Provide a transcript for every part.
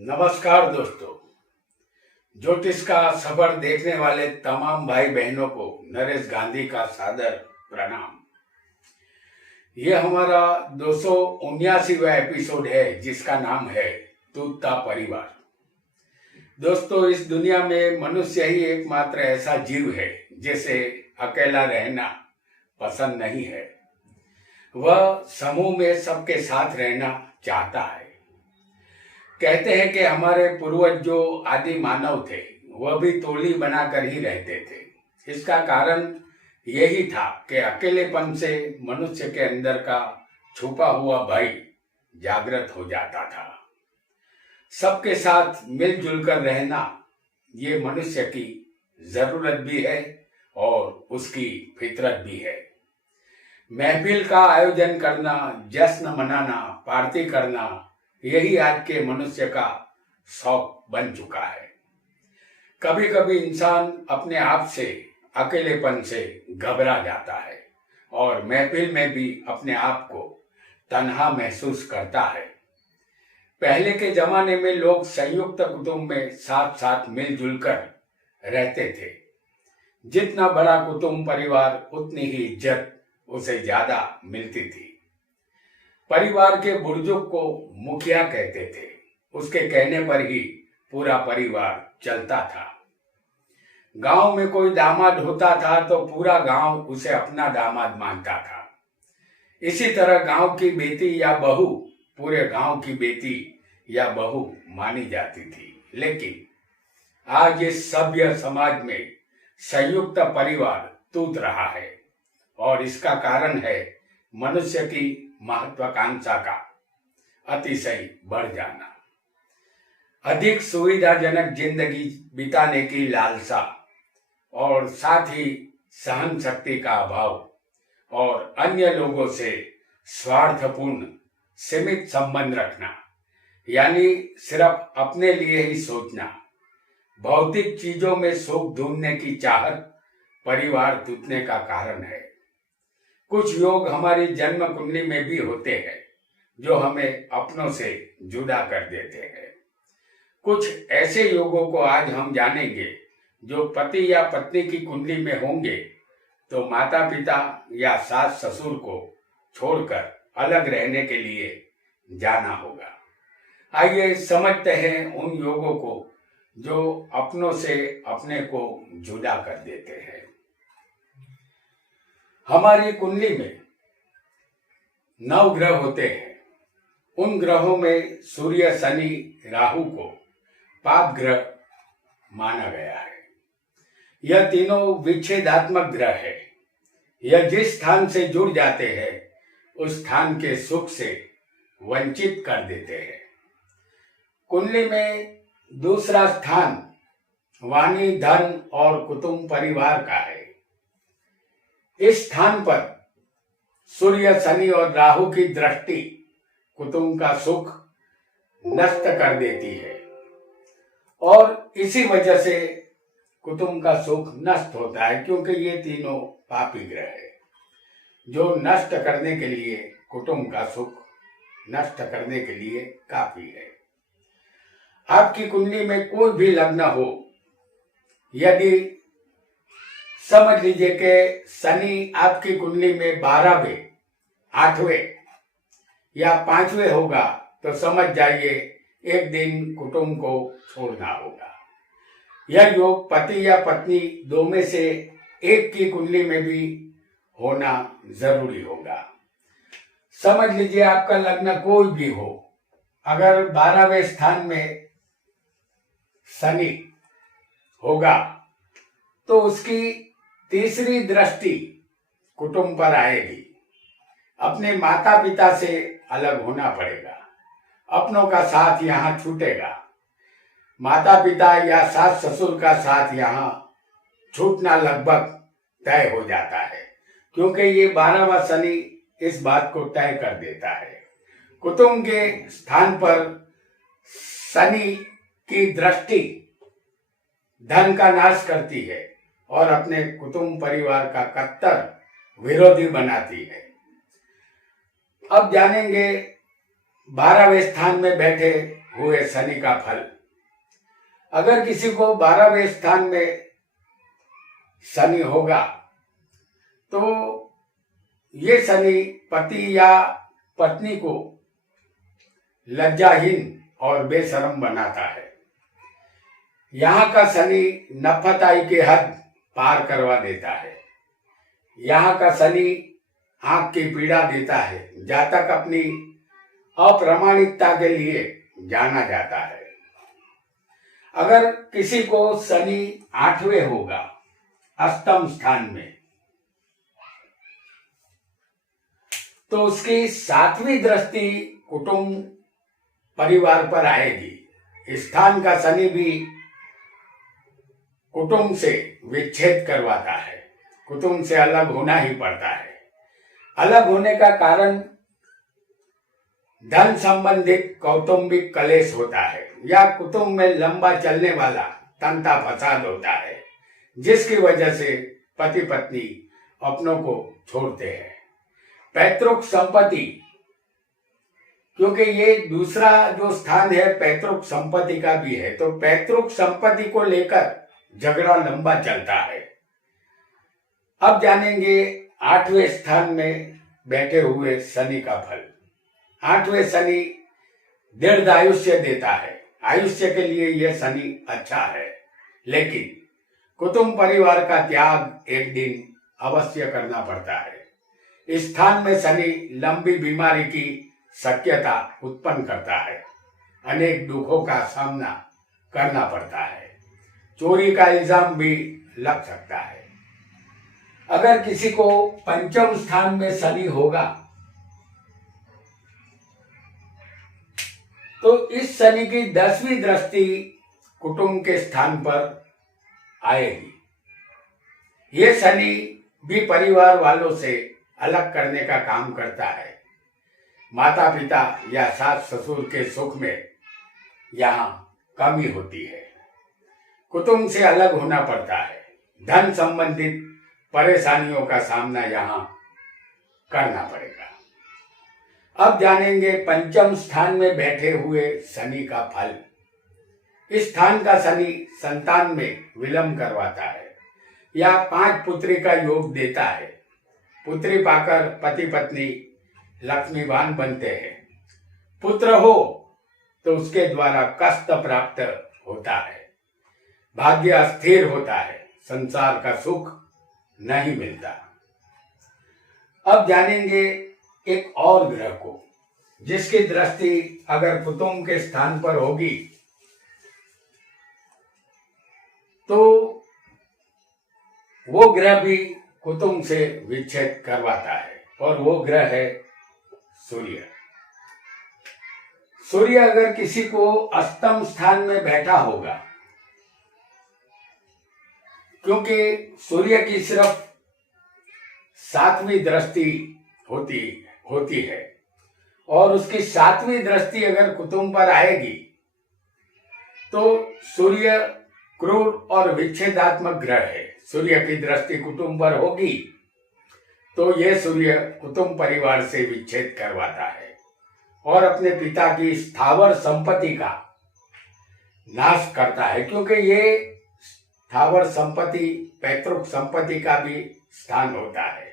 नमस्कार दोस्तों। ज्योतिष का सफर देखने वाले तमाम भाई बहनों को नरेश गांधी का सादर प्रणाम। यह हमारा 279वां एपिसोड है जिसका नाम है तूता परिवार। दोस्तों, इस दुनिया में मनुष्य ही एकमात्र ऐसा जीव है जिसे अकेला रहना पसंद नहीं है। वह समूह में सबके साथ रहना चाहता है। कहते हैं कि हमारे पूर्वज जो आदि मानव थे वह भी टोली बनाकर ही रहते थे। इसका कारण यही था कि अकेलेपन से मनुष्य के अंदर का छुपा हुआ भय जागृत हो जाता था। सबके साथ मिलजुल कर रहना ये मनुष्य की जरूरत भी है और उसकी फितरत भी है। महफिल का आयोजन करना, जश्न मनाना, पार्टी करना, यही आज के मनुष्य का शौक बन चुका है। कभी कभी इंसान अपने आप से, अकेलेपन से घबरा जाता है और महफिल में भी अपने आप को तन्हा महसूस करता है। पहले के जमाने में लोग संयुक्त कुटुंब में साथ साथ मिलजुल कर रहते थे। जितना बड़ा कुटुंब परिवार उतनी ही इज्जत उसे ज्यादा मिलती थी। परिवार के बुजुर्ग को मुखिया कहते थे। उसके कहने पर ही पूरा परिवार चलता था। गांव में कोई दामाद होता था तो पूरा गांव उसे अपना दामाद मानता था। इसी तरह गांव की बेटी या बहू पूरे गांव की बेटी या बहू मानी जाती थी। लेकिन आज इस सभ्य समाज में संयुक्त परिवार टूट रहा है और इसका कारण है मनुष्य की महत्वाकांक्षा का अतिशय बढ़ जाना, अधिक सुविधाजनक जिंदगी बिताने की लालसा और साथ ही सहन शक्ति का अभाव और अन्य लोगों से स्वार्थपूर्ण सीमित संबंध रखना, यानी सिर्फ अपने लिए ही सोचना, भौतिक चीजों में सुख ढूंढने की चाहत परिवार टूटने का कारण है। कुछ योग हमारी जन्म कुंडली में भी होते हैं जो हमें अपनों से जुदा कर देते हैं। कुछ ऐसे योगों को आज हम जानेंगे जो पति या पत्नी की कुंडली में होंगे तो माता पिता या सास ससुर को छोड़कर अलग रहने के लिए जाना होगा। आइए समझते हैं उन योगों को जो अपनों से अपने को जुदा कर देते हैं। हमारी कुंडली में 9 ग्रह होते हैं। उन ग्रहों में सूर्य, शनि, राहु को पाप ग्रह माना गया है। यह तीनों विच्छेदात्मक ग्रह है। यह जिस स्थान से जुड़ जाते हैं उस स्थान के सुख से वंचित कर देते हैं। कुंडली में दूसरा स्थान वाणी, धन और कुटुंब परिवार का है। इस स्थान पर सूर्य, शनि और राहु की दृष्टि कुटुंब का सुख नष्ट कर देती है और इसी वजह से कुटुंब का सुख नष्ट होता है, क्योंकि ये तीनों पापी ग्रह है जो नष्ट करने के लिए, कुटुंब का सुख नष्ट करने के लिए काफी है। आपकी कुंडली में कोई भी लग्न हो, यदि समझ लीजिए कि शनि आपकी कुंडली में 12वें, 8वें या 5वें होगा तो समझ जाइए एक दिन कुटुंब को छोड़ना होगा। यह योग पति या पत्नी दो में से एक की कुंडली में भी होना जरूरी होगा। समझ लीजिए आपका लग्न कोई भी हो, अगर 12वें स्थान में शनि होगा तो उसकी तीसरी दृष्टि कुटुंब पर आएगी। अपने माता पिता से अलग होना पड़ेगा। अपनों का साथ यहाँ छूटेगा। माता पिता या सास ससुर का साथ यहाँ छूटना लगभग तय हो जाता है, क्योंकि ये 12वां शनि इस बात को तय कर देता है। कुटुंब के स्थान पर शनि की दृष्टि धन का नाश करती है और अपने कुटुंब परिवार का कट्टर विरोधी बनाती है। अब जानेंगे 12वें स्थान में बैठे हुए शनि का फल। अगर किसी को 12वें स्थान में शनि होगा तो ये शनि पति या पत्नी को लज्जाहीन और बेशरम बनाता है। यहाँ का शनि नफरताई के हद पार करवा देता है। यहाँ का शनि आंख की पीड़ा देता है। जातक अपनी अप्रामाणिकता के लिए जाना जाता है। अगर किसी को शनि 8वें होगा अष्टम स्थान में तो उसकी 7वीं दृष्टि कुटुंब परिवार पर आएगी। स्थान का शनि भी कुटुंब से विच्छेद करवाता है। कुटुंब से अलग होना ही पड़ता है। अलग होने का कारण धन संबंधित कौटुंबिक कलेश होता है या कुटुंब में लंबा चलने वाला तंता फसाद होता है, जिसकी वजह से पति पत्नी अपनों को छोड़ते हैं। पैतृक संपत्ति, क्योंकि ये दूसरा जो स्थान है पैतृक संपत्ति का भी है, तो पैतृक संपत्ति को लेकर झगड़ा लंबा चलता है। अब जानेंगे 8वें स्थान में बैठे हुए शनि का फल। 8वें शनि दीर्घ आयुष्य देता है। आयुष्य के लिए यह शनि अच्छा है, लेकिन कुटुंब परिवार का त्याग एक दिन अवश्य करना पड़ता है। इस स्थान में शनि लंबी बीमारी की शक्यता उत्पन्न करता है। अनेक दुखों का सामना करना पड़ता है। चोरी का इल्जाम भी लग सकता है। अगर किसी को पंचम स्थान में शनि होगा तो इस शनि की 10वीं दृष्टि कुटुंब के स्थान पर आएगी। ये शनि भी परिवार वालों से अलग करने का काम करता है। माता पिता या सास ससुर के सुख में यहाँ कमी होती है। कुटुंब से अलग होना पड़ता है। धन संबंधित परेशानियों का सामना यहाँ करना पड़ेगा। अब जानेंगे पंचम स्थान में बैठे हुए शनि का फल। इस स्थान का शनि संतान में विलंब करवाता है या 5 पुत्री का योग देता है। पुत्री पाकर पति पत्नी लक्ष्मीवान बनते हैं। पुत्र हो तो उसके द्वारा कष्ट प्राप्त होता है। भाग्य अस्थिर होता है। संसार का सुख नहीं मिलता। अब जानेंगे एक और ग्रह को जिसकी दृष्टि अगर कुटुंब के स्थान पर होगी तो वो ग्रह भी कुटुंब से विच्छेद करवाता है, और वो ग्रह है सूर्य। सूर्य अगर किसी को अष्टम स्थान में बैठा होगा, क्योंकि सूर्य की सिर्फ 7वीं दृष्टि होती है और उसकी 7वीं दृष्टि अगर कुटुंब पर आएगी तो सूर्य क्रूर और विच्छेदात्मक ग्रह है। सूर्य की दृष्टि कुटुंब पर होगी तो यह सूर्य कुटुंब परिवार से विच्छेद करवाता है और अपने पिता की स्थावर संपत्ति का नाश करता है, क्योंकि ये स्थावर संपत्ति पैतृक संपत्ति का भी स्थान होता है।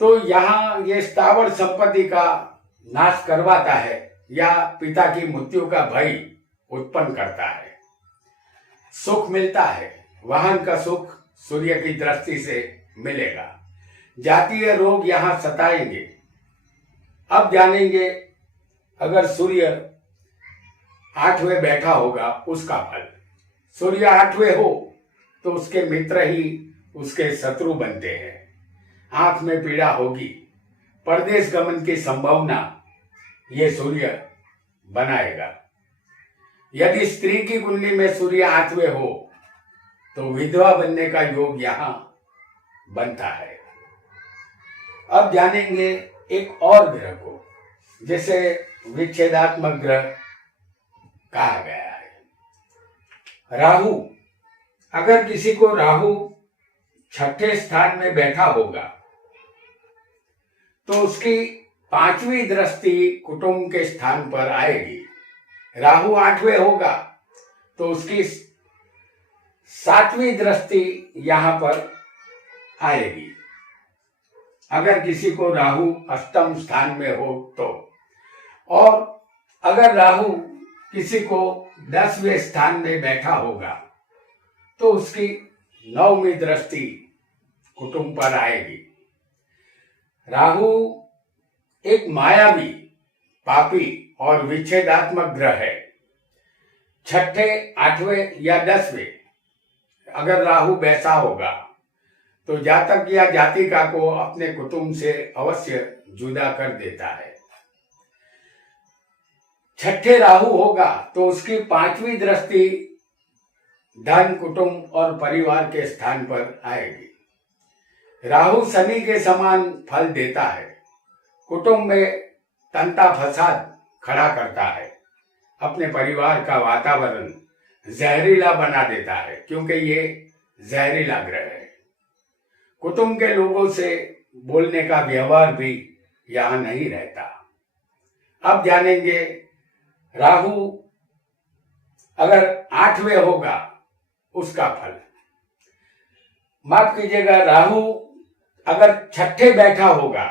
तो यहाँ ये स्थावर संपत्ति का नाश करवाता है या पिता की मृत्यु का भय उत्पन्न करता है। सुख मिलता है। वाहन का सुख सूर्य की दृष्टि से मिलेगा। जातीय रोग यहाँ सताएंगे। अब जानेंगे अगर सूर्य 8वें बैठा होगा उसका फल। सूर्य 8वें हो तो उसके मित्र ही उसके शत्रु बनते हैं। आंख में पीड़ा होगी। परदेश गमन की संभावना ये सूर्य बनाएगा। यदि स्त्री की कुंडली में सूर्य 8वें हो तो विधवा बनने का योग यहाँ बनता है। अब जानेंगे एक और ग्रह को जिसे विच्छेदात्मक ग्रह कहा गया है, राहु। अगर किसी को राहु 6ठे स्थान में बैठा होगा तो उसकी 5वीं दृष्टि कुटुंब के स्थान पर आएगी। राहु 8वें होगा तो उसकी 7वीं दृष्टि यहां पर आएगी। अगर किसी को राहु अष्टम स्थान में हो तो, और अगर राहु किसी को 10वें स्थान में बैठा होगा तो उसकी 9वीं दृष्टि कुटुंब पर आएगी। राहु एक मायावी, पापी और विच्छेदात्मक ग्रह है। 6ठे, 8वें या 10वें अगर राहु बैसा होगा तो जातक या जातिका को अपने कुटुंब से अवश्य जुदा कर देता है। 6ठे राहु होगा तो उसकी 5वीं दृष्टि धन, कुटुंब और परिवार के स्थान पर आएगी। राहु शनि के समान फल देता है। कुटुंब में तंता फसाद खड़ा करता है। अपने परिवार का वातावरण जहरीला बना देता है, क्योंकि ये जहरीला ग्रह है। कुटुंब के लोगों से बोलने का व्यवहार भी यहां नहीं रहता। अब जानेंगे राहु अगर 8वें होगा उसका फल। माफ कीजिएगा, राहु अगर 6ठे बैठा होगा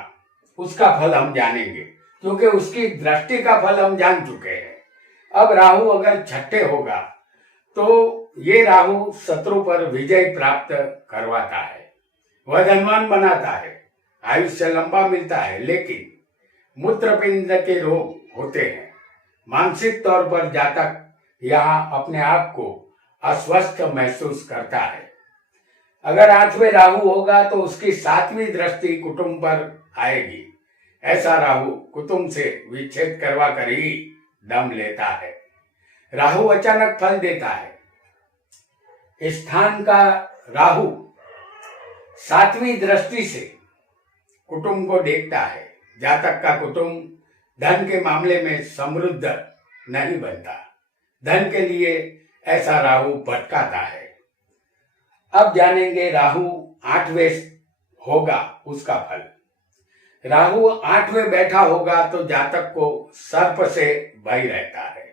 उसका फल हम जानेंगे, क्योंकि उसकी दृष्टि का फल हम जान चुके हैं। अब राहु अगर 6ठे होगा तो ये राहु शत्रु पर विजय प्राप्त करवाता है, वह धनवान बनाता है, आयुष्य लंबा मिलता है, लेकिन मूत्रपिंड के रोग होते हैं। मानसिक तौर पर जातक यहाँ अपने आप को अस्वस्थ महसूस करता है। अगर 8वें राहु होगा तो उसकी 7वीं दृष्टि कुटुंब पर आएगी। ऐसा राहु कुटुंब से विच्छेद करवा कर ही दम लेता है। राहु अचानक फल देता है। स्थान का राहु 7वीं दृष्टि से कुटुंब को देखता है। जातक का कुटुंब धन के मामले में समृद्ध नहीं बनता। धन के लिए ऐसा राहु भटकाता है। अब जानेंगे राहु 8वें होगा उसका फल। राहु 8वें बैठा होगा तो जातक को सर्प से भय रहता है।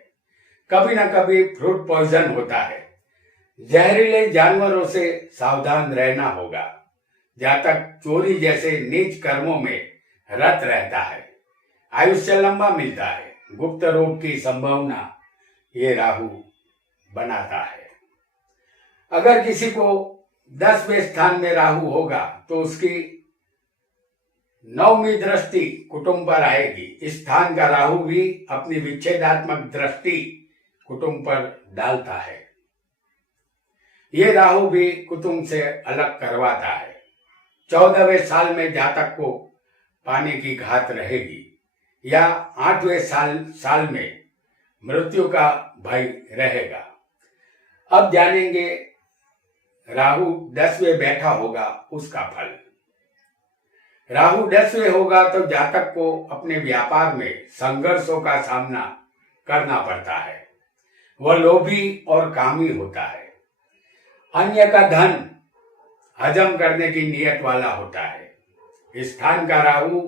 कभी न कभी फ्रूट पॉइजन होता है। जहरीले जानवरों से सावधान रहना होगा। जातक चोरी जैसे नीच कर्मों में रत रहता है। आयुष्य लंबा मिलता है। गुप्त रोग की संभावना ये राहु बनाता है। अगर किसी को 10वें स्थान में राहु होगा तो उसकी 9वीं दृष्टि कुटुंब पर आएगी। इस स्थान का राहु भी अपनी विच्छेदात्मक दृष्टि कुटुंब पर डालता है। ये राहु भी कुटुंब से अलग करवाता है। 14वें साल में जातक को पाने की घात रहेगी या 8वें साल में मृत्यु का भय रहेगा। अब जानेंगे राहु 10वें बैठा होगा उसका फल। राहु 10वें होगा तो जातक को अपने व्यापार में संघर्षों का सामना करना पड़ता है। वह लोभी और कामी होता है। अन्य का धन हजम करने की नियत वाला होता है। स्थान का राहु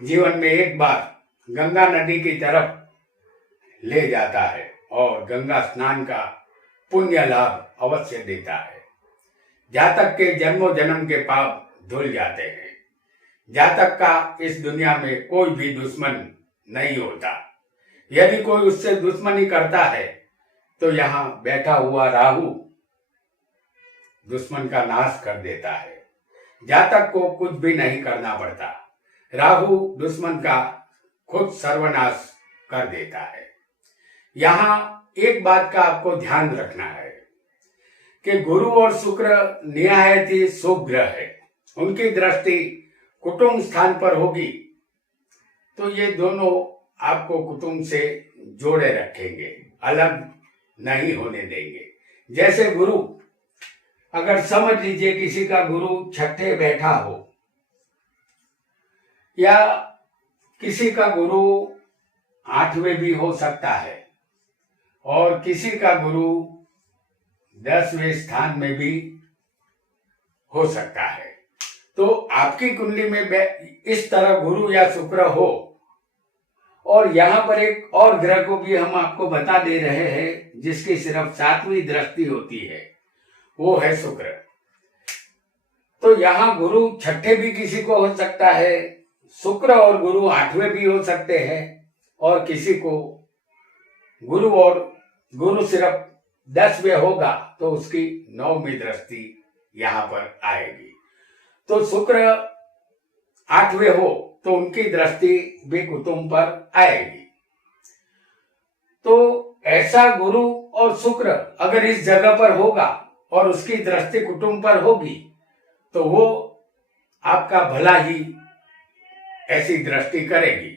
जीवन में एक बार गंगा नदी की तरफ ले जाता है और गंगा स्नान का पुण्य लाभ अवश्य देता है। जातक के जन्मों जन्म के पाप धुल जाते हैं। जातक का इस दुनिया में कोई भी दुश्मन नहीं होता। यदि कोई उससे दुश्मनी करता है तो यहाँ बैठा हुआ राहु दुश्मन का नाश कर देता है। जातक को कुछ भी नहीं करना पड़ता। राहु दुश्मन का खुद सर्वनाश कर देता है। यहाँ एक बात का आपको ध्यान रखना है कि गुरु और शुक्र निहायत ही शुभ ग्रह है। उनकी दृष्टि कुटुंब स्थान पर होगी तो ये दोनों आपको कुटुंब से जोड़े रखेंगे, अलग नहीं होने देंगे। जैसे गुरु, अगर समझ लीजिए किसी का गुरु 6ठे बैठा हो या किसी का गुरु 8वें भी हो सकता है और किसी का गुरु 10वें स्थान में भी हो सकता है, तो आपकी कुंडली में इस तरह गुरु या शुक्र हो और यहाँ पर एक और ग्रह को भी हम आपको बता दे रहे हैं जिसकी सिर्फ 7वीं दृष्टि होती है, वो है शुक्र। तो यहाँ गुरु छठे भी किसी को हो सकता है, शुक्र और गुरु 8वें भी हो सकते हैं, और किसी को गुरु सिर्फ 10वें होगा तो उसकी 9वीं दृष्टि यहाँ पर आएगी। तो शुक्र 8वें हो तो उनकी दृष्टि भी कुटुंब पर आएगी। तो ऐसा गुरु और शुक्र अगर इस जगह पर होगा और उसकी दृष्टि कुटुंब पर होगी तो वो आपका भला ही ऐसी दृष्टि करेगी,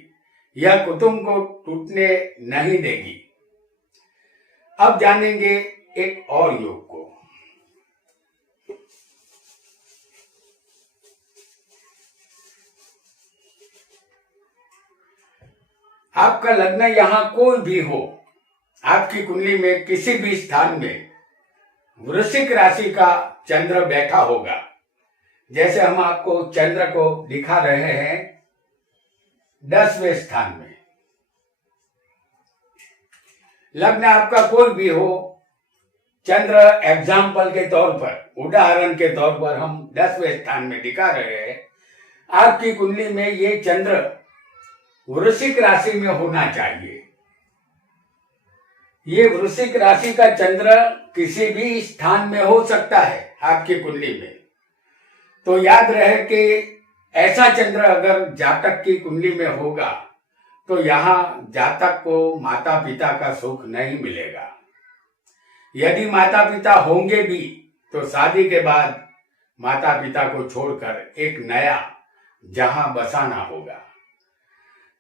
यह कुटुंब को टूटने नहीं देगी। अब जानेंगे एक और योग को। आपका लग्न यहां कोई भी हो, आपकी कुंडली में किसी भी स्थान में वृश्चिक राशि का चंद्र बैठा होगा, जैसे हम आपको चंद्र को दिखा रहे हैं 10वें स्थान में। लग्न आपका कोई भी हो, चंद्र एग्जाम्पल के तौर पर, उदाहरण के तौर पर हम 10वें स्थान में दिखा रहे हैं, आपकी कुंडली में ये चंद्र वृश्चिक राशि में होना चाहिए। ये वृश्चिक राशि का चंद्र किसी भी स्थान में हो सकता है आपकी कुंडली में। तो याद रहे कि ऐसा चंद्र अगर जातक की कुंडली में होगा तो यहाँ जातक को माता पिता का सुख नहीं मिलेगा। यदि माता पिता होंगे भी तो शादी के बाद माता पिता को छोड़कर एक नया जहां बसाना होगा।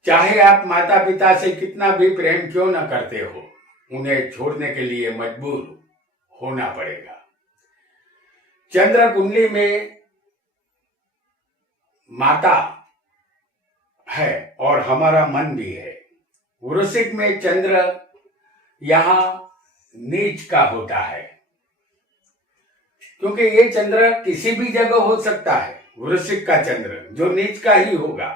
चाहे आप माता पिता से कितना भी प्रेम क्यों न करते हो, उन्हें छोड़ने के लिए मजबूर होना पड़ेगा। चंद्र कुंडली में माता है और हमारा मन भी है। वृश्चिक में चंद्र यहां नीच का होता है, क्योंकि ये चंद्र किसी भी जगह हो सकता है। वृश्चिक का चंद्र जो नीच का ही होगा,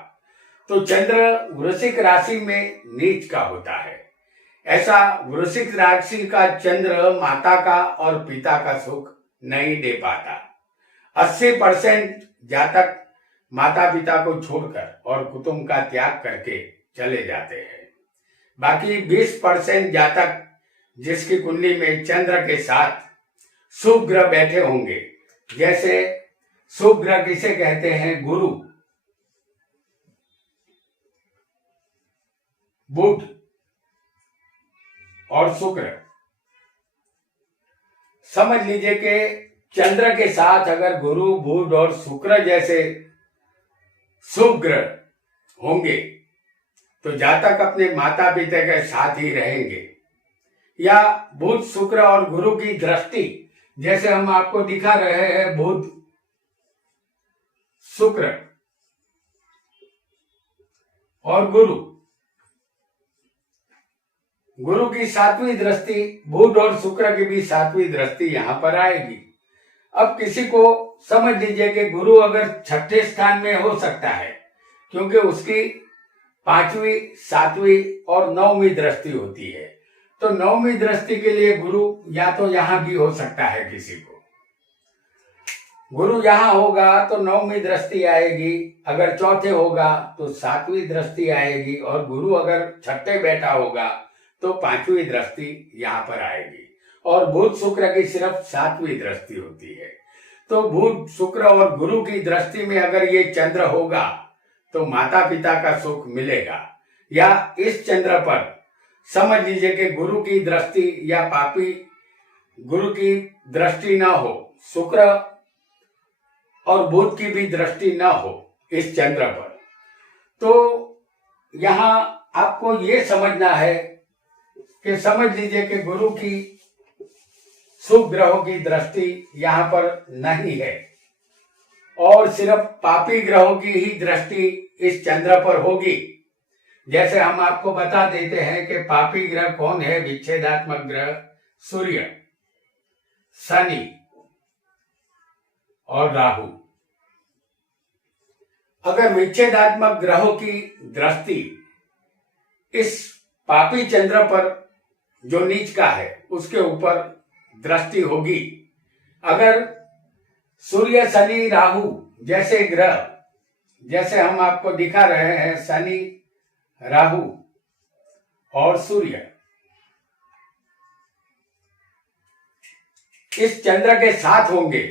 तो चंद्र वृश्चिक राशि में नीच का होता है। ऐसा वृश्चिक राशि का चंद्र माता का और पिता का सुख नहीं दे पाता। 80% जातक माता पिता को छोड़कर और कुटुंब का त्याग करके चले जाते हैं। बाकी 20% जातक जिसकी कुंडली में चंद्र के साथ शुभ ग्रह बैठे होंगे, जैसे शुभ ग्रह किसे कहते हैं, गुरु, बुध और शुक्र। समझ लीजिए कि चंद्र के साथ अगर गुरु, बुध और शुक्र जैसे शुभ ग्रह होंगे तो जातक अपने माता पिता के साथ ही रहेंगे। या बुध, शुक्र और गुरु की दृष्टि, जैसे हम आपको दिखा रहे हैं, बुध, शुक्र और गुरु की 7वीं दृष्टि, बुध और शुक्र की भी 7वीं दृष्टि यहां पर आएगी। अब किसी को समझ लीजिए कि गुरु अगर 6ठे स्थान में हो सकता है, क्योंकि उसकी 5वीं, 7वीं और 9वीं दृष्टि होती है। तो 9वीं दृष्टि के लिए गुरु या तो यहां भी हो सकता है। किसी को गुरु यहां होगा तो 9वीं दृष्टि आएगी, अगर चौथे होगा तो 7वीं दृष्टि आएगी, और गुरु अगर 6ठे बैठा होगा तो 5वीं दृष्टि यहां पर आएगी। और बुध शुक्र की सिर्फ 7वीं दृष्टि होती है। तो बुध, शुक्र और गुरु की दृष्टि में अगर ये चंद्र होगा तो माता पिता का सुख मिलेगा। या इस चंद्र पर समझ लीजिए कि गुरु की दृष्टि या पापी गुरु की दृष्टि ना हो, शुक्र और बुध की भी दृष्टि ना हो इस चंद्र पर, तो यहां आपको ये समझना है कि समझ लीजिए कि गुरु की शुभ ग्रहों की दृष्टि यहां पर नहीं है और सिर्फ पापी ग्रहों की ही दृष्टि इस चंद्र पर होगी। जैसे हम आपको बता देते हैं कि पापी ग्रह कौन है, विच्छेदात्मक ग्रह सूर्य, शनि और राहु। अगर विच्छेदात्मक ग्रहों की दृष्टि इस पापी चंद्र पर जो नीच का है उसके ऊपर दृष्टि होगी। अगर सूर्य, शनि, राहु जैसे ग्रह, जैसे हम आपको दिखा रहे हैं, शनि, राहु और सूर्य इस चंद्र के साथ होंगे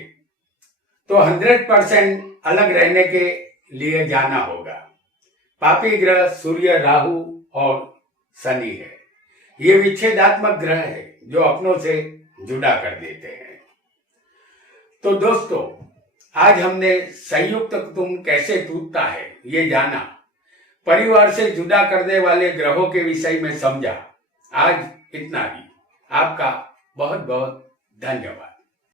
तो 100% अलग रहने के लिए जाना होगा। पापी ग्रह सूर्य, राहु और शनि है। ये विच्छेदात्मक ग्रह है जो अपनों से जुदा कर देते हैं। तो दोस्तों, आज हमने संयुक्त कुटुंब कैसे टूटता है ये जाना, परिवार से जुदा करने वाले ग्रहों के विषय में समझा। आज इतना ही। आपका बहुत बहुत धन्यवाद।